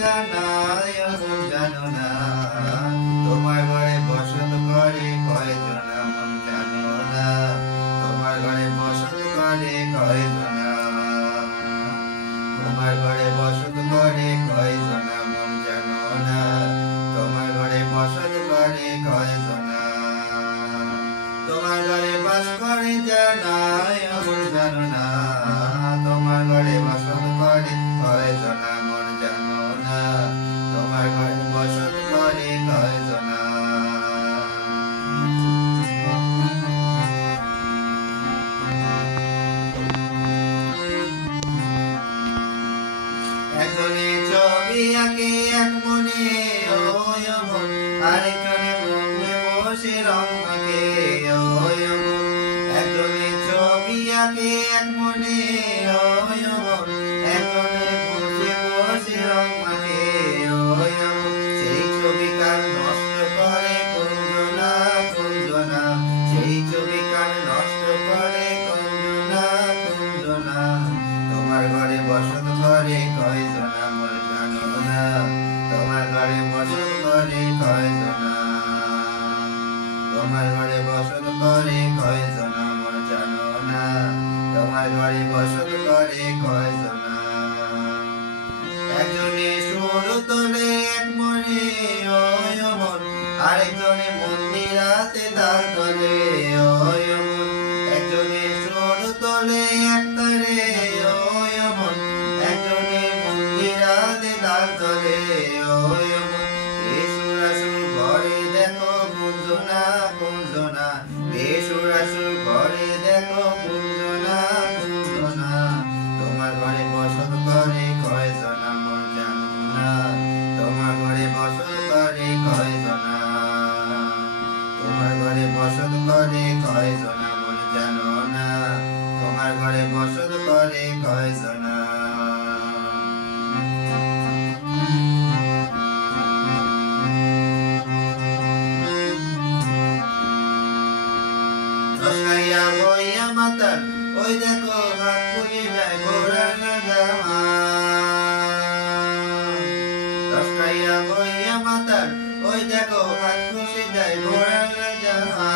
জানাই মন জানো না, তোমার ঘরে বসত করে কয়জনা মন জানো না, তোমার ঘরে বসত করে কয়জনা, তোমার ঘরে বসত করে কয়জনা মন জানো না, তোমার ঘরে বসত করে কয়জনা, তোমার ঘরে বাস করে জানাই মন জানো না, তোমার ঘরে বসত করে কয়জনা মন জানো না, তোমার ঘরে বসত করে কয়জনা। একজনে ছবি আঁকে এক মনে ওই মন, আরেকজনে মনে বসে রং আঁকে ওই মন, একজনে ছবি আঁকে এক মনে ওই মন, একজনে বসে বসে রং আঁকে ওই মন, সেই ছবি কার নষ্ট করে কোনজনা কোনজনা, সেই ছবি কার নষ্ট করে কোনজনা কোনজনা, তোমার ঘরে বসত করে কয়জনা মন জানো না, তোমার ঘরে বসত করে কয়জনা, তোমার ঘরে বসত করে কয়জনা মন জানো না, তোমার ঘরে বসত করে কয়জনা। একজনে সুর তোলে এক মনে ওই মন, আরেকজনে মন্দিরাতে তাল তোলে ওই মন, একজনে সুর তোলে এক তারে ওই মন, একজনে মন্দিরাতে তাল তোলে ওই মন, বেসুরাসুর ঘরে দেখো কুঞ্জনা কুঞ্জনা, বেসুরাসুর ঘরে দেখো কুঞ্জনা কুঞ্জনা, তোমার ঘরে বসত করে কয়জনা মন জানো না, তোমার ঘরে বসত করে কয়জনা, তোমার ঘরে বসত করে কয়জনা মন জানো না, তোমার ঘরে বসত করে কয়জনা। রসকাইয়া বইয়া মাতার ওই দেখো হাত পুড়ে যায় ঘোড়ার জামা, রসকাইয়া বইয়া মাতার ওই দেখো হাত খুশি যায় ঘোড়ার জামা,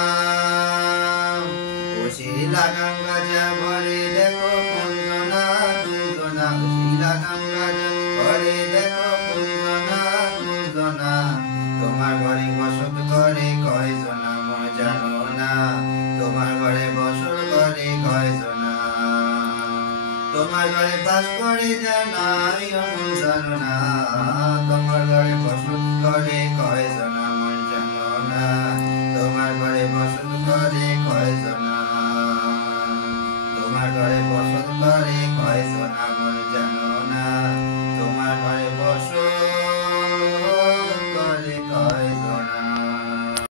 ওসি লাগাম গাজা ভরে দেখো কুঞ্জনা কুঞ্জনা, ওসি লাগাম